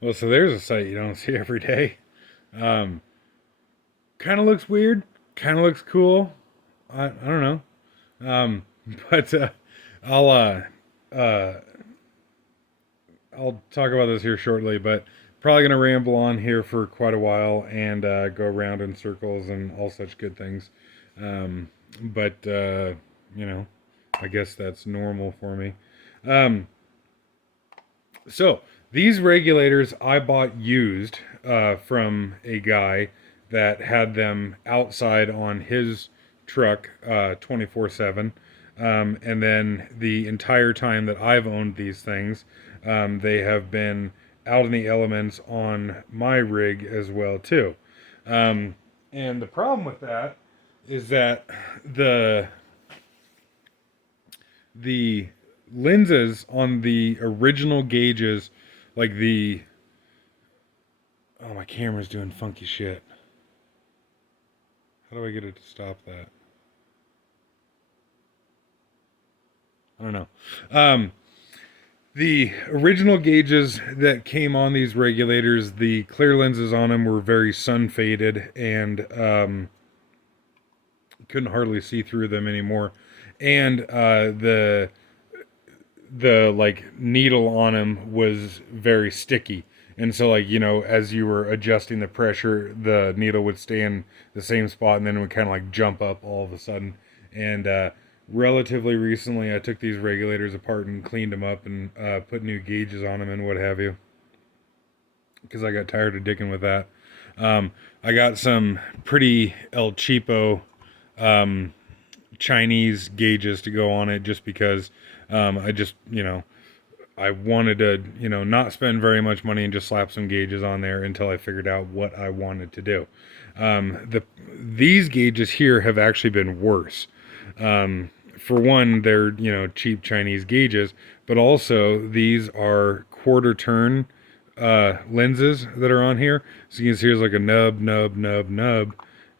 Well, so there's a sight you don't see every day. Um, Kind of looks weird. Kind of looks cool. I don't know. But I'll uh, uh, I'll talk about this here shortly. But probably gonna ramble on here for quite a while and go around in circles and all such good things. But you know, I guess that's normal for me. Um, So these regulators I bought used from a guy that had them outside on his truck 24/7. And then the entire time that I've owned these things, they have been out in the elements on my rig as well too. Um, and the problem with that is that the the lenses on the original gauges, like the oh, my camera's doing funky shit. How do I get it to stop that? I don't know. Um, the original gauges that came on these regulators, the clear lenses on them were very sun faded and couldn't hardly see through them anymore. And the like needle on him was very sticky, and so like as you were adjusting the pressure, the needle would stay in the same spot and then it would kind of like jump up all of a sudden. And relatively recently I took these regulators apart and cleaned them up and put new gauges on them and what have you, because I got tired of digging with that. I got some pretty El Cheapo um, Chinese gauges to go on it just because I just, I wanted to, not spend very much money and just slap some gauges on there until I figured out what I wanted to do. These gauges here have actually been worse. For one, they're cheap Chinese gauges, but also these are quarter turn lenses that are on here. So you can see there's like a nub,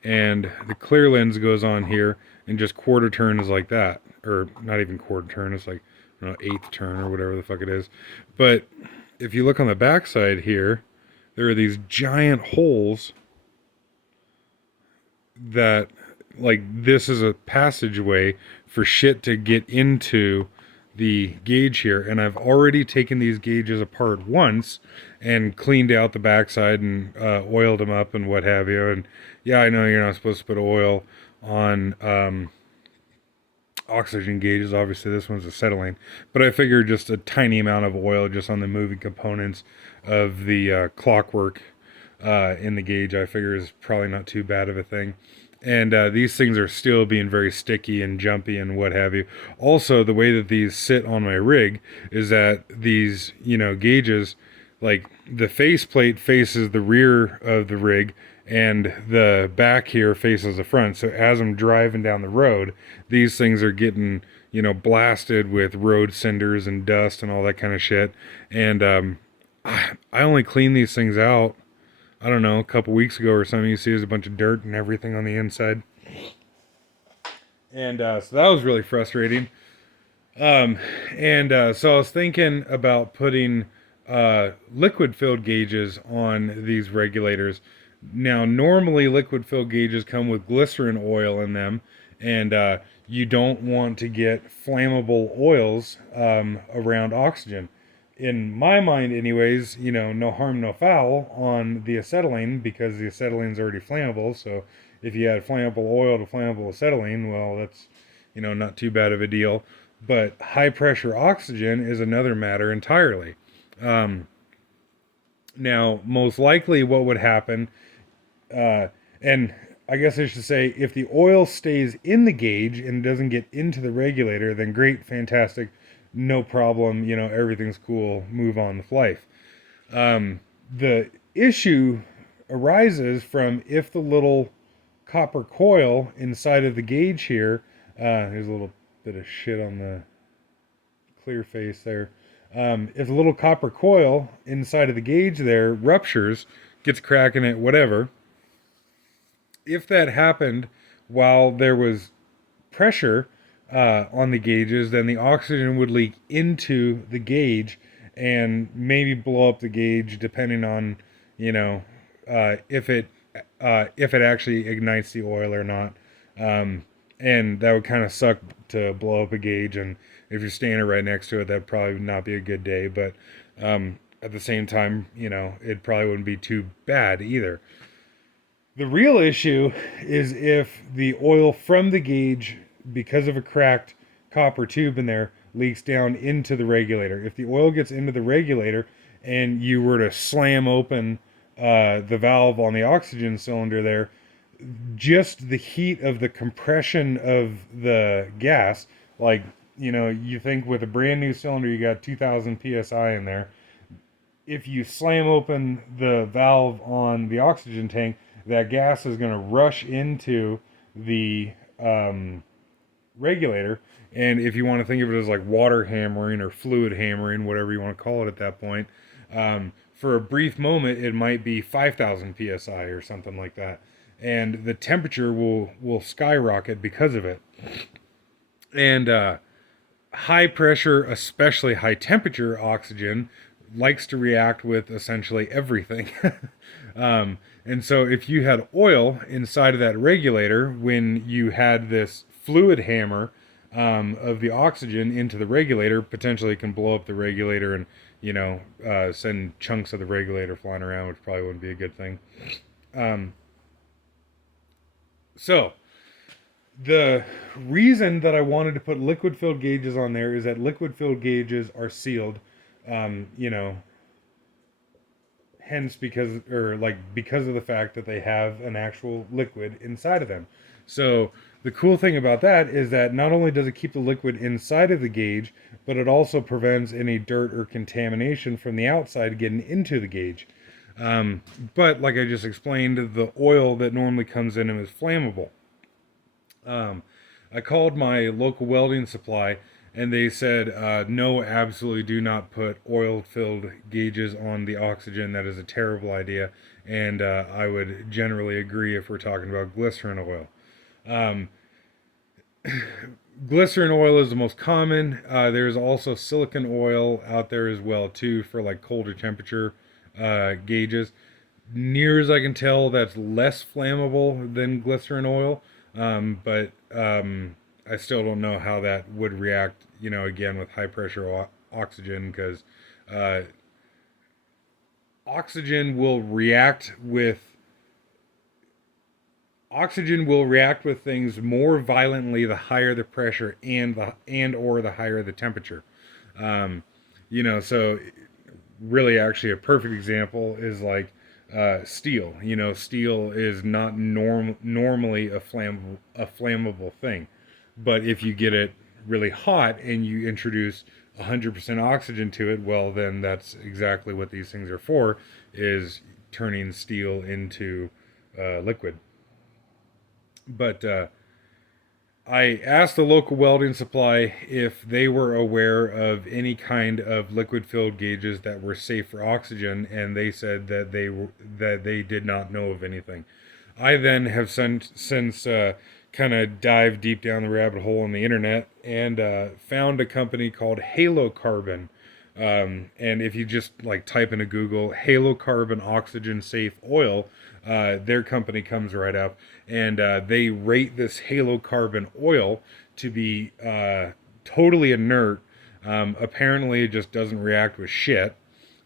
and the clear lens goes on here, and just quarter turn is like that, or not even quarter turn. It's like eighth turn or whatever the fuck it is. But if you look on the backside here, there are these giant holes that like this is a passageway for shit to get into the gauge here. And I've already taken these gauges apart once and cleaned out the backside and oiled them up and what have you. And yeah, I know you're not supposed to put oil on oxygen gauges. Obviously this one's acetylene, but I figured just a tiny amount of oil just on the moving components of the clockwork in the gauge, I figure is probably not too bad of a thing. And these things are still being very sticky and jumpy and what have you. Also, the way that these sit on my rig is that these, gauges, like the faceplate faces the rear of the rig and the back here faces the front. So as I'm driving down the road, these things are getting, blasted with road cinders and dust and all that kind of shit. And I only clean these things out, I don't know, a couple weeks ago or something. You see there's a bunch of dirt and everything on the inside. And so that was really frustrating. And so I was thinking about putting liquid filled gauges on these regulators. Now, normally liquid filled gauges come with glycerin oil in them, and you don't want to get flammable oils around oxygen. In my mind, anyways, no harm, no foul on the acetylene because the acetylene's already flammable. So if you add flammable oil to flammable acetylene, well, that's, not too bad of a deal. But high pressure oxygen is another matter entirely. Um, Now, most likely, what would happen, and I guess I should say, if the oil stays in the gauge and doesn't get into the regulator, then great, fantastic, no problem, everything's cool, move on with life. The issue arises from if the little copper coil inside of the gauge here, there's a little bit of shit on the clear face there. If the little copper coil inside of the gauge there ruptures, gets cracking it, whatever, if that happened while there was pressure on the gauges, then the oxygen would leak into the gauge and maybe blow up the gauge depending on, you know, if it actually ignites the oil or not. Um, and that would kind of suck to blow up a gauge, and if you're standing right next to it, that'd probably not be a good day. But at the same time, it probably wouldn't be too bad either. The real issue is if the oil from the gauge, because of a cracked copper tube in there, leaks down into the regulator. If the oil gets into the regulator and you were to slam open the valve on the oxygen cylinder there, just the heat of the compression of the gas, like, you think with a brand new cylinder, you got 2000 psi in there. If you slam open the valve on the oxygen tank, that gas is going to rush into the regulator. And if you want to think of it as like water hammering or fluid hammering, whatever you want to call it at that point, for a brief moment, it might be 5,000 psi or something like that. And the temperature will skyrocket because of it. And high pressure, especially high temperature oxygen, likes to react with essentially everything. And so if you had oil inside of that regulator when you had this fluid hammer of the oxygen into the regulator, potentially can blow up the regulator and, send chunks of the regulator flying around, which probably wouldn't be a good thing. So the reason that I wanted to put liquid filled gauges on there is that liquid filled gauges are sealed, you know, hence because of the fact that they have an actual liquid inside of them. So the cool thing about that is that not only does it keep the liquid inside of the gauge, but it also prevents any dirt or contamination from the outside getting into the gauge. But like I just explained, the oil that normally comes in them is flammable. I called my local welding supply, and they said, no, absolutely do not put oil-filled gauges on the oxygen. That is a terrible idea, and I would generally agree if we're talking about glycerin oil. Um, Glycerin oil is the most common. There's also silicon oil out there as well too for like colder temperature gauges. Near as I can tell, that's less flammable than glycerin oil. But I still don't know how that would react, again with high pressure oxygen, because uh, oxygen will react with things more violently the higher the pressure and or the higher the temperature. Um, so really, actually, a perfect example is like steel. Steel is not normally a flammable thing, but if you get it really hot and you introduce 100% oxygen to it, well, then that's exactly what these things are for, is turning steel into liquid. But I asked the local welding supply if they were aware of any kind of liquid filled gauges that were safe for oxygen, and they said that they did not know of anything. I then have since kind of dived deep down the rabbit hole on the internet and found a company called Halocarbon. And if you just like type into Google halocarbon oxygen safe oil, their company comes right up, and they rate this halocarbon oil to be totally inert. Apparently, it just doesn't react with shit,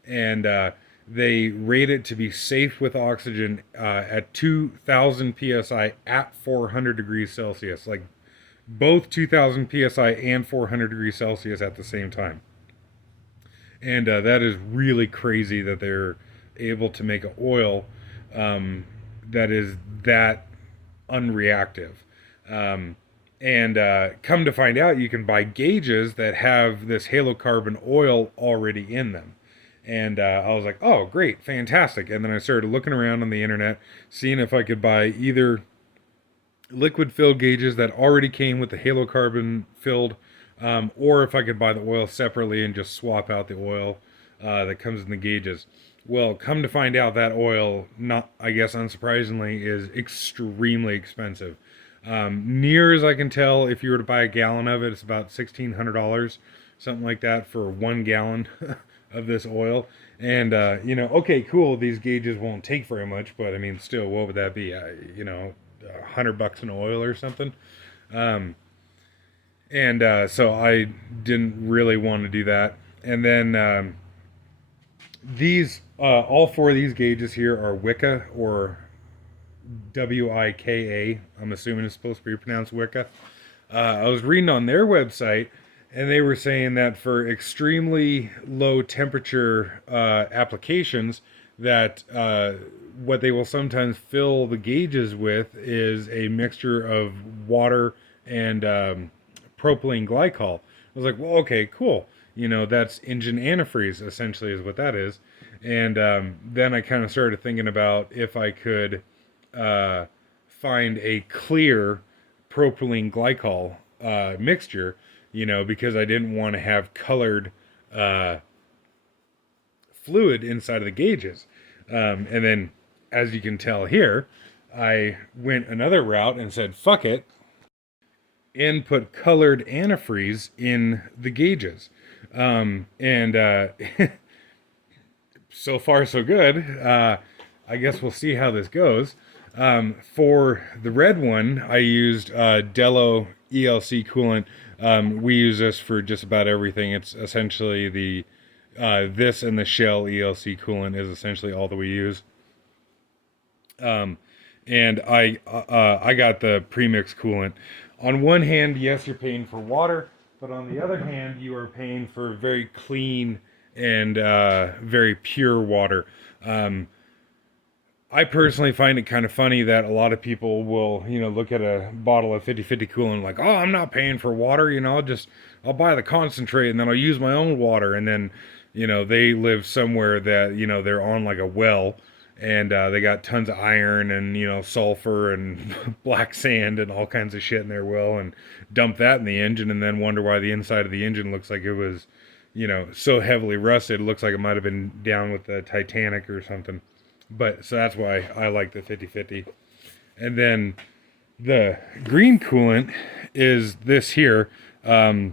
and they rate it to be safe with oxygen at 2,000 psi at 400 degrees Celsius, like both 2,000 psi and 400 degrees Celsius at the same time. And that is really crazy that they're able to make an oil that is that unreactive. And come to find out, you can buy gauges that have this halocarbon oil already in them. And I was like, oh, great, fantastic. And then I started looking around on the internet, seeing if I could buy either liquid filled gauges that already came with the halocarbon filled, or if I could buy the oil separately and just swap out the oil that comes in the gauges. Well, come to find out, that oil, not, I guess unsurprisingly, is extremely expensive. Near as I can tell, if you were to buy a gallon of it, it's about $1,600, something like that, for 1 gallon of this oil. And okay, cool. These gauges won't take very much, but I mean, still, what would that be? $100 in oil or something. Um, and so I didn't really want to do that. And then all four of these gauges here are wika, or WIKA. I'm assuming it's supposed to be pronounced wika. I was reading on their website, and they were saying that for extremely low temperature applications, that what they will sometimes fill the gauges with is a mixture of water and propylene glycol. I was like, well, okay, cool. That's engine antifreeze, essentially, is what that is. And then I kind of started thinking about if I could uh, find a clear propylene glycol mixture, because I didn't want to have colored uh, fluid inside of the gauges. And then, as you can tell here, I went another route and said, fuck it, and put colored antifreeze in the gauges. And so far, so good. I guess we'll see how this goes. For the red one, I used Dello ELC coolant. We use this for just about everything. It's essentially this and the Shell ELC coolant is essentially all that we use. And I got the premix coolant. On one hand, yes, you're paying for water, but on the other hand, you are paying for very clean and very pure water. I personally find it kind of funny that a lot of people will, look at a bottle of 50/50 coolant like, oh, I'm not paying for water, I'll buy the concentrate and then I'll use my own water. And then, they live somewhere that, they're on like a well, and they got tons of iron and, sulfur and black sand and all kinds of shit in their well, and dump that in the engine and then wonder why the inside of the engine looks like it was, so heavily rusted. It looks like it might have been down with the Titanic or something. But so that's why I like the 50/50. And then the green coolant is this here. I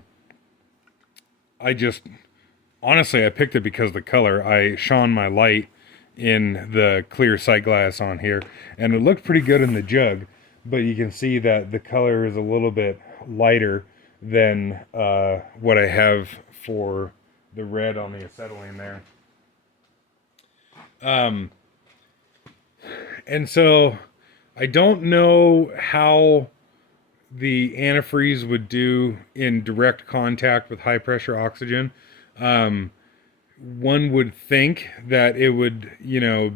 just, honestly, I picked it because of the color. I shone my light in the clear sight glass on here, and it looked pretty good in the jug, but you can see that the color is a little bit lighter than what I have for the red on the acetylene there. And so I don't know how the antifreeze would do in direct contact with high pressure oxygen. One would think that it would,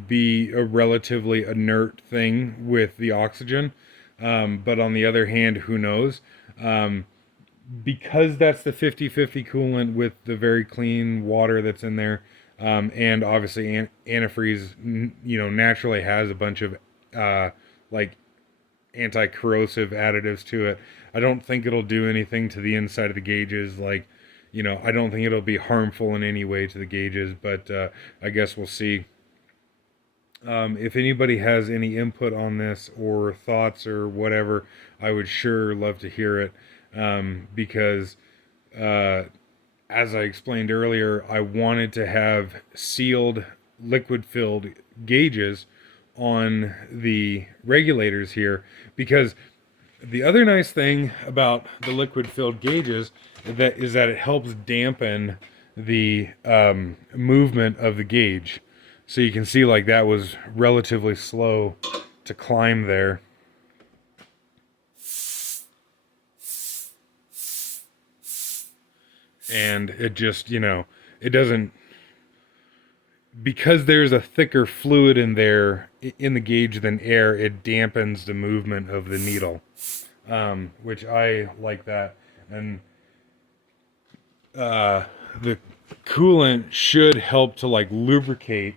be a relatively inert thing with the oxygen. But on the other hand, who knows? Because that's the 50/50 coolant with the very clean water that's in there. And obviously antifreeze, naturally has a bunch of like anti-corrosive additives to it. I don't think it'll do anything to the inside of the gauges. Like, I don't think it'll be harmful in any way to the gauges, but I guess we'll see. If anybody has any input on this or thoughts or whatever, I would sure love to hear it, because as I explained earlier, I wanted to have sealed liquid-filled gauges on the regulators here, because the other nice thing about the liquid-filled gauges is that it helps dampen the movement of the gauge. So you can see like that was relatively slow to climb there. And it just, it doesn't, because there's a thicker fluid in there, in the gauge than air, it dampens the movement of the needle, which I like that. And the coolant should help to like lubricate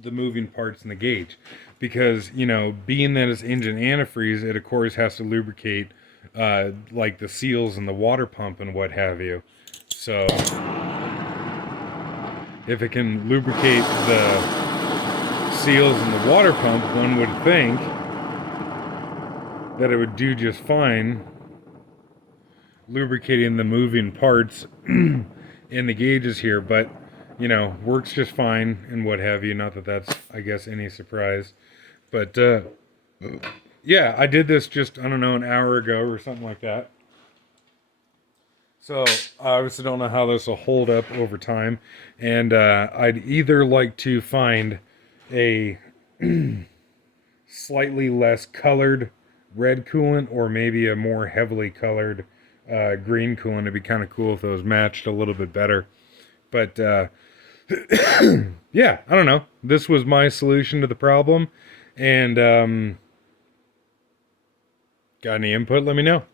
the moving parts in the gauge, because, being that it's engine antifreeze, it of course has to lubricate like the seals and the water pump and what have you. So if it can lubricate the seals and the water pump, one would think that it would do just fine lubricating the moving parts in the gauges here, but you know, works just fine and what have you. Not that that's, I guess, any surprise. But yeah, I did this just, I don't know, an hour ago or something like that. So I obviously don't know how this will hold up over time. And I'd either like to find a slightly less colored red coolant or maybe a more heavily colored green coolant. It'd be kind of cool if those matched a little bit better. But yeah, I don't know. This was my solution to the problem. And got any input? Let me know.